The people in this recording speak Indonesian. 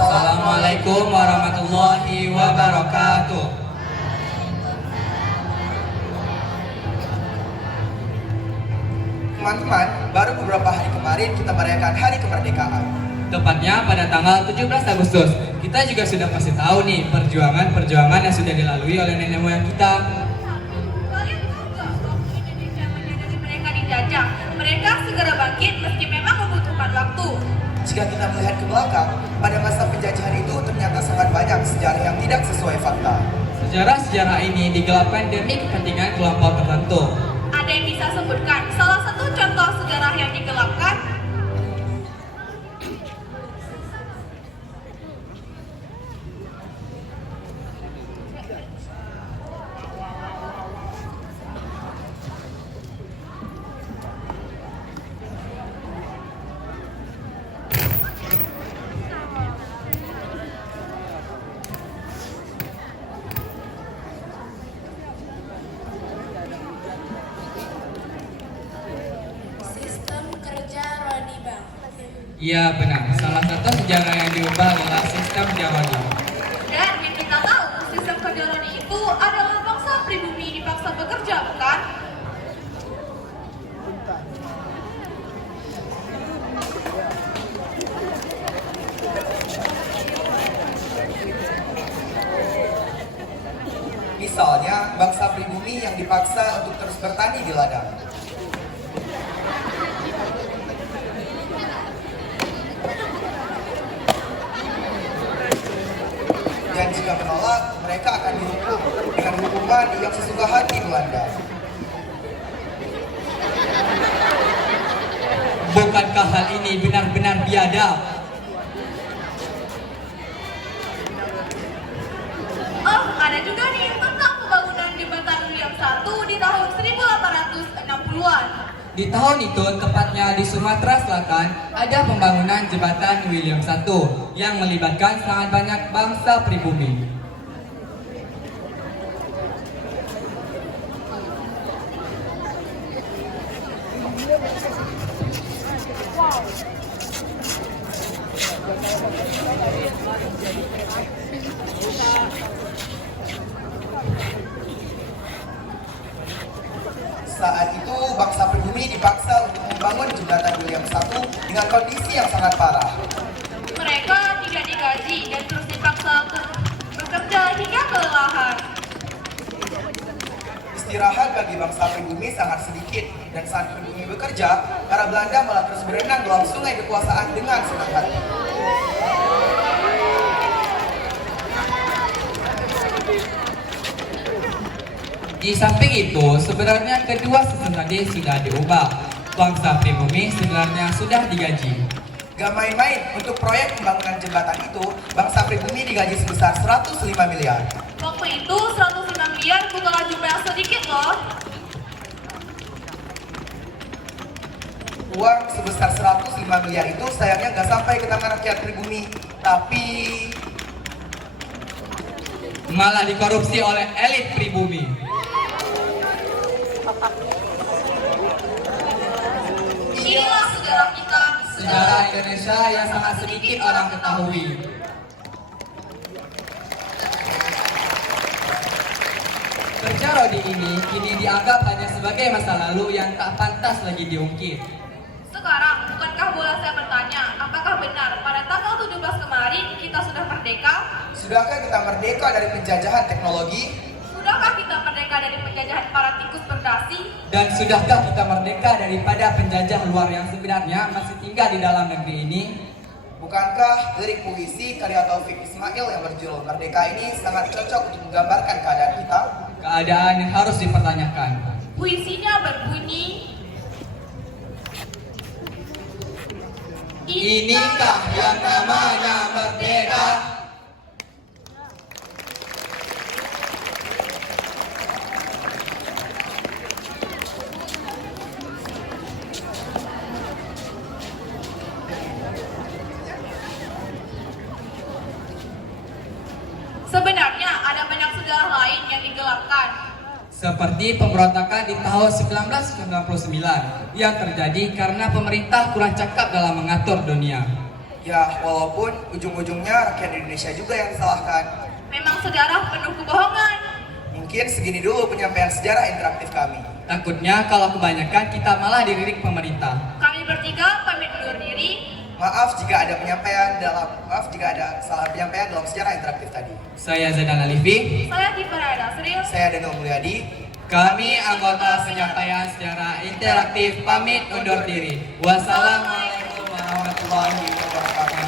Assalamualaikum warahmatullahi wabarakatuh. Teman-teman, baru beberapa hari kemarin kita merayakan Hari Kemerdekaan. Tepatnya pada tanggal 17 Agustus. Kita juga sudah pasti tahu nih perjuangan yang sudah dilalui oleh nenek moyang kita. Kalian tahu nggak waktu Indonesia menyadari mereka dijajah, mereka segera bangkit meski memang membutuhkan waktu. Jika kita melihat ke belakang, pada masa penjajahan itu ternyata sangat banyak sejarah yang tidak sesuai fakta. Sejarah ini digelapkan demi kepentingan kelompok tertentu. Ada yang bisa sebutkan salah satu contoh sejarah yang digelapkan? Sistem kerja Rodi Bang. Iya benar, salah satu sejarah yang diubah adalah sistem Jawabi. Dan yang kita tahu, sistem kerja Rodi itu adalah bangsa pribumi dipaksa bekerja, bukan? Misalnya, bangsa pribumi yang dipaksa untuk terus bertani di ladang. Dan jika menolak, mereka akan dihukum dengan hukuman yang sesuka hati Belanda. Bukankah hal ini benar-benar biadab? Oh, ada juga nih tentang pembangunan jembatan William I di tahun 1860-an. Di tahun itu, tepatnya di Sumatera Selatan, ada pembangunan jembatan William I yang melibatkan sangat banyak bangsa pribumi. Saat itu, bangsa pribumi dipaksa untuk membangun jembatan William I dengan kondisi yang sangat parah. Mereka tidak digaji dan terus dipaksa untuk bekerja hingga kelelahan. Istirahat bagi bangsa pribumi sangat sedikit, dan saat pribumi bekerja, para Belanda malah terus berenang dalam sungai kekuasaan dengan senang hati. Di samping itu, sebenarnya kedua sistem tadi sudah diubah. Bangsa pribumi sebenarnya sudah digaji. Gak main-main, untuk proyek pembangunan jembatan itu, bangsa pribumi digaji sebesar 105 miliar. Waktu itu 105 miliar bukanlah jumlah yang sedikit loh. Uang sebesar 105 miliar itu sayangnya gak sampai ke tangan rakyat pribumi, tapi Malah dikorupsi oleh elit pribumi. Inilah sejarah kita. Sejarah Indonesia yang sangat sedikit orang ketahui. Kerja Rodi ini kini dianggap hanya sebagai masa lalu yang tak pantas lagi diungkit. Sekarang, bukankah boleh saya bertanya, apakah benar pada tanggal 17 kemarin kita sudah merdeka? sudahkah kita merdeka dari penjajahan teknologi? Sudahkah kita merdeka dari penjajahan para tikus berdasi? Dan sudahkah kita merdeka daripada penjajah luar yang sebenarnya masih tinggal di dalam negeri ini? Bukankah lirik puisi karya Taufik Ismail yang berjudul Merdeka ini sangat cocok untuk menggambarkan keadaan kita? Keadaan yang harus dipertanyakan. Puisinya berbunyi, Inikah yang namanya merdeka? Sebenarnya ada banyak sejarah lain yang digelapkan. Seperti pemberontakan di tahun 1999 yang terjadi karena pemerintah kurang cakap dalam mengatur dunia. Ya, walaupun ujung-ujungnya rakyat Indonesia juga yang disalahkan. Memang sejarah penuh kebohongan. Mungkin segini dulu penyampaian sejarah interaktif kami. Takutnya kalau kebanyakan kita malah dilirik pemerintah. Kami bertiga pamit undur diri. Maaf jika ada salah penyampaian dalam sejarah interaktif tadi. Saya Zaidan Alifi. Saya Tifara Dasril. Saya Daniel Mulyadi. Kami anggota penyampaian secara interaktif pamit undur diri. Wassalamualaikum warahmatullahi wabarakatuh.